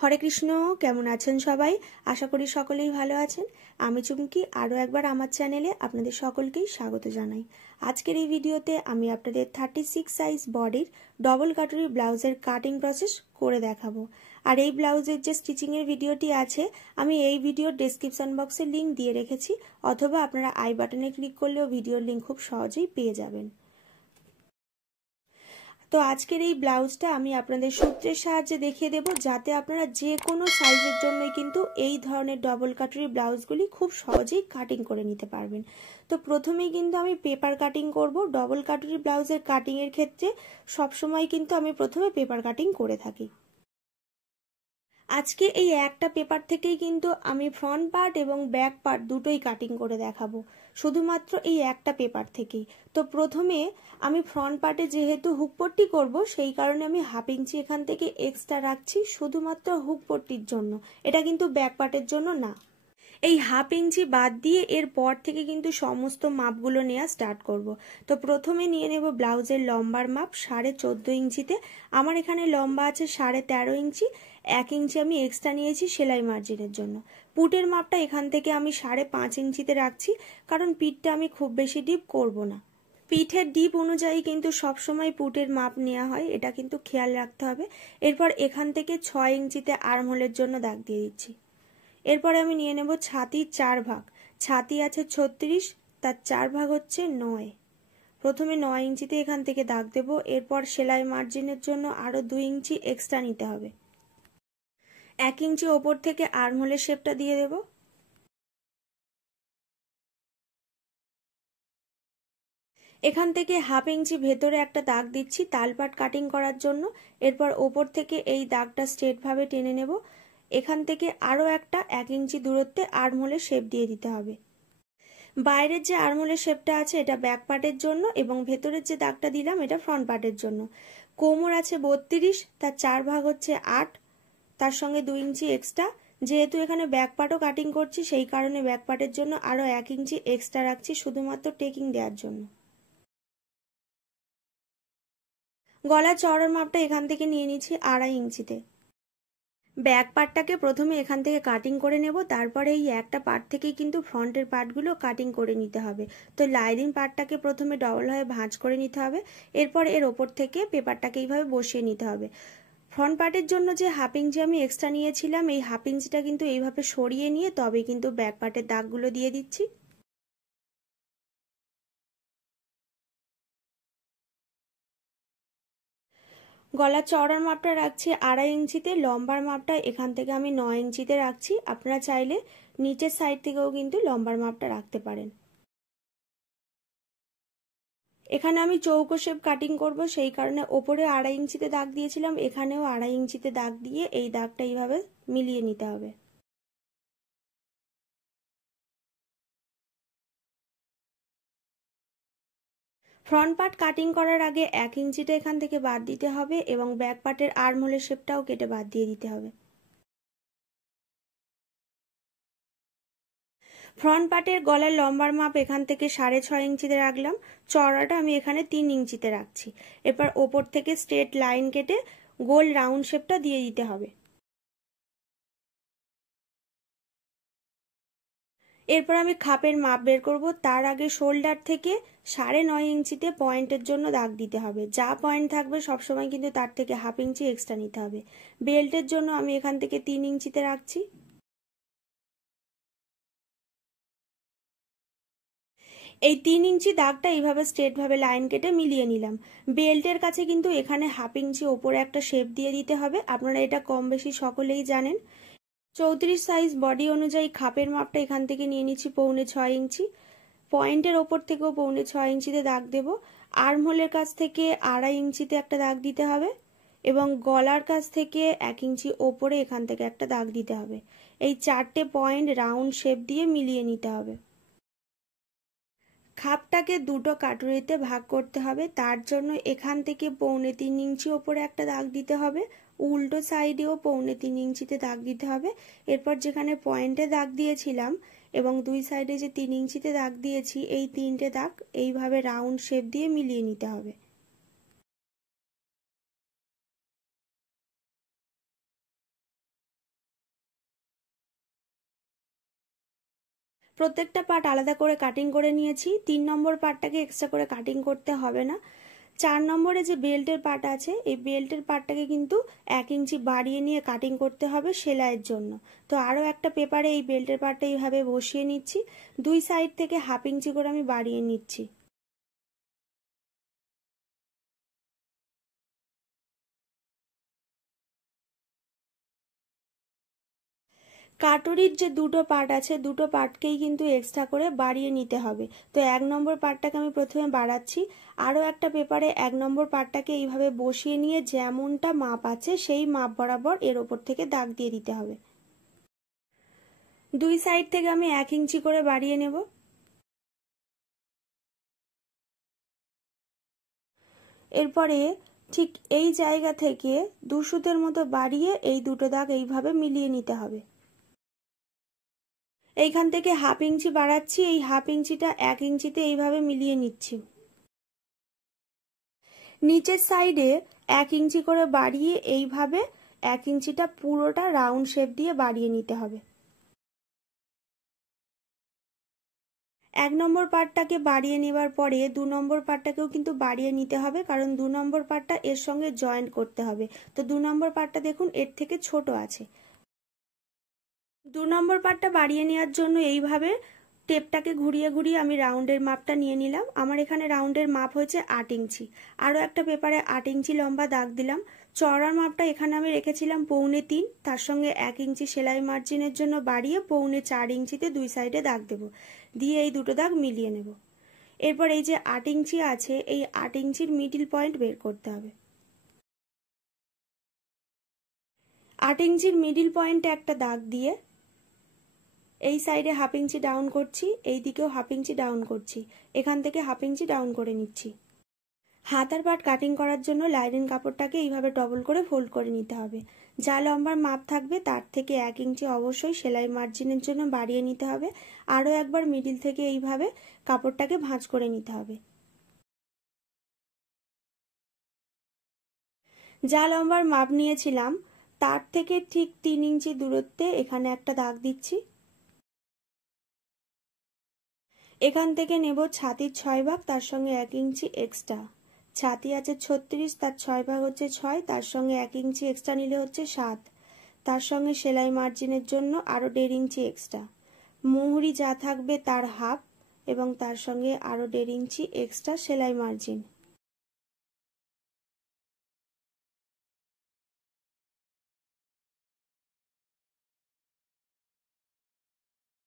হরে কৃষ্ণ। কেমন আছেন সবাই? আশা করি সকলেই ভালো আছেন। আমি চুমকি আরও একবার আমার চ্যানেলে আপনাদের সকলকেই স্বাগত জানাই। আজকের এই ভিডিওতে আমি আপনাদের 36 সাইজ বডির ডবল কাটুরি ব্লাউজের কাটিং প্রসেস করে দেখাবো। আর এই ব্লাউজের যে স্টিচিংয়ের ভিডিওটি আছে, আমি এই ভিডিওর ডেসক্রিপশন বক্সে লিঙ্ক দিয়ে রেখেছি, অথবা আপনারা আই বাটনে ক্লিক করলেও ভিডিওর লিঙ্ক খুব সহজেই পেয়ে যাবেন। তো আজকের এই ব্লাউজটা আমি আপনাদের সূত্রের সাহায্যে দেখিয়ে দেব, যাতে আপনারা যে কোনো সাইজের জন্যই কিন্তু এই ধরনের ডবল কাটুরি ব্লাউজগুলি খুব সহজেই কাটিং করে নিতে পারবেন। তো প্রথমেই কিন্তু আমি পেপার কাটিং করব। ডবল কাটুরি ব্লাউজের কাটিংয়ের ক্ষেত্রে সবসময় কিন্তু আমি প্রথমে পেপার কাটিং করে থাকি। আজকে এই একটা পেপার থেকেই কিন্তু আমি ফ্রন্ট পার্ট এবং ব্যাক পার্ট দুটোই কাটিং করে দেখাবো, শুধুমাত্র এই একটা পেপার থেকেই। তো প্রথমে আমি ফ্রন্ট পার্টে যেহেতু হুক পট্টি করব, সেই কারণে আমি হাফ ইঞ্চি এখান থেকে এক্সট্রা রাখছি শুধুমাত্র হুক পট্টির জন্য, এটা কিন্তু ব্যাক পার্টের জন্য না। এই হাফ ইঞ্চি বাদ দিয়ে এরপর থেকে কিন্তু সমস্ত মাপগুলো নেওয়া স্টার্ট করব। তো প্রথমে নিয়ে নেব ব্লাউজের লম্বার মাপ 14.5 ইঞ্চিতে। আমার এখানে লম্বা আছে 13.5 ইঞ্চি, 1 ইঞ্চি আমি এক্সট্রা নিয়েছি সেলাই মার্জিনের জন্য। পুটের মাপটা এখান থেকে আমি 5.5 ইঞ্চিতে রাখছি, কারণ পিঠটা আমি খুব বেশি ডিপ করব না। পিঠের ডিপ অনুযায়ী কিন্তু সবসময় পুটের মাপ নেওয়া হয়, এটা কিন্তু খেয়াল রাখতে হবে। এরপর এখান থেকে 6 ইঞ্চিতে আর্মহোলের জন্য দাগ দিয়ে দিচ্ছি। এরপরে আমি নিয়ে নেব ছাতির 4 ভাগ। ছাতি আছে 36, তার 4 ভাগ হচ্ছে 9। প্রথমে 9 ইঞ্চিতে এখান থেকে দাগ দেব। এরপর সেলাই মার্জিনের জন্য আরো 2 ইঞ্চি এক্সট্রা নিতে হবে। 1 ইঞ্চি ওপর থেকে আর্মহোলের শেপটা দিয়ে দেব। এখান থেকে হাফ ইঞ্চি ভেতরে একটা দাগ দিচ্ছি তালপাট কাটিং করার জন্য। এরপর ওপর থেকে এই দাগটা স্ট্রেট ভাবে টেনে নেব। এখান থেকে আরো একটা 1 ইঞ্চি দূরত্বে আর্মহোলের শেপ দিয়ে দিতে হবে। বাইরের যে আর্মহোলের শেপটা আছে এটা ব্যাক পার্টের জন্য, এবং ভেতরের যে দাগটা দিলাম এটা ফ্রন্ট পার্টের জন্য। কোমর আছে 32, তার 4 ভাগ হচ্ছে 8, তার সঙ্গে 2 ইঞ্চি এক্সট্রা। যেহেতু এখানে ব্যাক পার্টও কাটিং করছি, সেই কারণে ব্যাক পার্টের জন্য আরো 1 ইঞ্চি এক্সট্রা রাখছি শুধুমাত্র টেকিং দেওয়ার জন্য। গলা চওড়ার মাপটা এখান থেকে নিয়ে নিচ্ছি 2.5 ইঞ্চিতে। ব্যাক পার্টটাকে প্রথমে এখান থেকে কাটিং করে নেব, তারপরে এই একটা পার্ট থেকেই কিন্তু ফ্রন্টের পার্টগুলো কাটিং করে নিতে হবে। তো লাইনিং পার্টটাকে প্রথমে ডবল হয়ে ভাঁজ করে নিতে হবে। এরপর এর ওপর থেকে পেপারটাকে এইভাবে বসিয়ে নিতে হবে। ফ্রন্ট পার্টের জন্য যে হাফ ইঞ্চি আমি এক্সট্রা নিয়েছিলাম, এই হাফ ইঞ্চিটা কিন্তু এইভাবে সরিয়ে নিয়ে তবে কিন্তু ব্যাক পার্টের দাগগুলো দিয়ে দিচ্ছি। গলার চওড়ার মাপটা রাখছি 2.5 ইঞ্চিতে, লম্বার মাপটা এখান থেকে আমি 9 ইঞ্চিতে রাখছি। আপনারা চাইলে নিচের সাইড থেকেও কিন্তু লম্বার মাপটা রাখতে পারেন। এখানে আমি চৌকো শেপ কাটিং করব, সেই কারণে ওপরে 2.5 ইঞ্চিতে দাগ দিয়েছিলাম, এখানেও 2.5 ইঞ্চিতে দাগ দিয়ে এই দাগটা এইভাবে মিলিয়ে নিতে হবে। ফ্রন্ট পার্ট কাটিং করার আগে 1 ইঞ্চিটা এখান থেকে বাদ দিতে হবে, এবং ব্যাক পার্টের আর্মহোলের শেপটাও কেটে বাদ দিয়ে দিতে হবে। ফ্রন্ট পার্টের গলার লম্বার মাপ এখান থেকে 6.5 ইঞ্চিতে রাখলাম, চওড়াটা আমি এখানে 3 ইঞ্চিতে রাখছি। এরপর ওপর থেকে স্ট্রেট লাইন কেটে গোল রাউন্ড শেপটা দিয়ে দিতে হবে। এরপর আমি খাপের মাপ বের করব। তার আগে শোল্ডার থেকে 9.5 ইঞ্চিতে পয়েন্টের জন্য দাগ দিতে হবে। যা পয়েন্ট থাকবে সবসময় কিন্তু তার থেকে হাফ ইঞ্চি এক্সট্রা নিতে হবে। বেল্টের জন্য আমি এখান থেকে 3 ইঞ্চিতে রাখছি। এই 3 ইঞ্চি দাগটা এইভাবে স্ট্রেট ভাবে লাইন কেটে মিলিয়ে নিলাম। বেল্টের কাছে কিন্তু এখানে হাফ ইঞ্চি ওপরে একটা শেপ দিয়ে দিতে হবে। আপনারা এটা কম বেশি সকলেই জানেন। 34 সাইজ বডি অনুযায়ী খাপের মাপটা এখান থেকে নিয়ে নিচ্ছি 6.25 ইঞ্চি। পয়েন্টের ওপর থেকেও 6.25 ইঞ্চিতে দাগ দেব। আর্মহোলের কাছ থেকে 2.5 ইঞ্চিতে একটা দাগ দিতে হবে, এবং গলার কাছ থেকে 1 ইঞ্চি ওপরে এখান থেকে একটা দাগ দিতে হবে। এই 4টে পয়েন্ট রাউন্ড শেপ দিয়ে মিলিয়ে নিতে হবে। খাপটাকে দুটো কাটুরিতে ভাগ করতে হবে, তার জন্য এখান থেকে 3.25 ইঞ্চি ওপরে একটা দাগ দিতে হবে, উল্টো সাইডেও 3.25 ইঞ্চিতে দাগ দিতে হবে। এরপর যেখানে পয়েন্টে দাগ দিয়েছিলাম এবং দুই সাইডে যে 3 ইঞ্চিতে দাগ দিয়েছি, এই 3টে দাগ এইভাবে রাউন্ড শেপ দিয়ে মিলিয়ে নিতে হবে। প্রত্যেকটা পার্ট আলাদা করে কাটিং করে নিয়েছি। 3 নম্বর পার্টটাকে এক্সট্রা করে কাটিং করতে হবে না। 4 নম্বরে যে বেল্টের পার্ট আছে, এই বেল্টের পার্টটাকে কিন্তু 1 ইঞ্চি বাড়িয়ে নিয়ে কাটিং করতে হবে সেলাইয়ের জন্য। তো আরও একটা পেপারে এই বেল্টের পার্টটা এইভাবে বসিয়ে নিচ্ছি। 2 সাইড থেকে 1/2 ইঞ্চি করে আমি বাড়িয়ে নিচ্ছি। কাটুরির যে দুটো পার্ট আছে, দুটো পার্টকেই কিন্তু এক্সট্রা করে বাড়িয়ে নিতে হবে। তো 1 নম্বর পার্টটাকে আমি প্রথমে বাড়াচ্ছি। আরও একটা পেপারে 1 নম্বর পার্টটাকে এইভাবে বসিয়ে নিয়ে যেমনটা মাপ আছে সেই মাপ বরাবর এর ওপর থেকে দাগ দিয়ে দিতে হবে। 2 সাইড থেকে আমি 1 ইঞ্চি করে বাড়িয়ে নেব। এরপরে ঠিক এই জায়গা থেকে 2 সুতের মতো বাড়িয়ে এই দুটো দাগ এইভাবে মিলিয়ে নিতে হবে। এইখান থেকে 1/2 ইঞ্চি বাড়াচ্ছি, এই 1/2 ইঞ্চিটা 1 ইঞ্চিতে এইভাবে মিলিয়ে নিচ্ছি। নিচের সাইডে 1 ইঞ্চি করে বাড়িয়ে এইভাবে 1 ইঞ্চিটা পুরোটা রাউন্ড শেপ দিয়ে বাড়িয়ে নিতে হবে। 1 নম্বর পার্টটাকে বাড়িয়ে নেবার পরে 2 নম্বর পার্টটাকেও কিন্তু বাড়িয়ে নিতে হবে, কারণ 2 নম্বর পার্টটা এর সঙ্গে জয়েন্ট করতে হবে। তো 2 নম্বর পার্টটা দেখুন এর থেকে ছোট আছে। 2 নম্বর পার্টটা বাড়িয়ে নেওয়ার জন্য এইভাবে টেপটাকে ঘুরিয়ে ঘুরিয়ে আমি রাউন্ডের মাপটা নিয়ে নিলাম। আমার এখানে রাউন্ডের মাপ হয়েছে 8 ইঞ্চি। আরও একটা পেপারে 8 ইঞ্চি লম্বা দাগ দিলাম। চওড়ার মাপটা এখানে আমি রেখেছিলাম 3.25, তার সঙ্গে 1 ইঞ্চি সেলাই মার্জিনের জন্য বাড়িয়ে 4.25 ইঞ্চিতে 2 সাইডে দাগ দেব, দিয়ে এই দুটো দাগ মিলিয়ে নেব। এরপর এই যে 8 ইঞ্চি আছে, এই 8 ইঞ্চির মিডিল পয়েন্ট বের করতে হবে। 8 ইঞ্চির মিডিল পয়েন্টে একটা দাগ দিয়ে এই সাইডে 1/2 ইঞ্চি ডাউন করছি, এই দিকেও 1/2 ইঞ্চি ডাউন করছি, এখান থেকে 1/2 ইঞ্চি ডাউন করে নিচ্ছি। হাতার পাট কাটিং করার জন্য লাইনিং কাপড়টাকে এইভাবে ডবল করে ফোল্ড করে নিতে হবে। যা লম্বার মাপ থাকবে তার থেকে 1 ইঞ্চি অবশ্যই সেলাই মার্জিনের জন্য বাড়িয়ে নিতে হবে। আরও একবার মিডিল থেকে এইভাবে কাপড়টাকে ভাঁজ করে নিতে হবে। যা লম্বার মাপ নিয়েছিলাম তার থেকে ঠিক 3 ইঞ্চি দূরত্বে এখানে একটা দাগ দিচ্ছি। এখান থেকে নেব ছাতির 6 ভাগ, তার সঙ্গে 1 ইঞ্চি এক্সট্রা। ছাতি আছে 36, তার 6 ভাগ হচ্ছে 6, তার সঙ্গে 1 ইঞ্চি এক্সট্রা নিলে হচ্ছে 7। তার সঙ্গে সেলাই মার্জিনের জন্য আরও 1.5 ইঞ্চি এক্সট্রা। মুহুরি যা থাকবে তার হাফ এবং তার সঙ্গে আরও 1.5 ইঞ্চি এক্সট্রা সেলাই মার্জিন।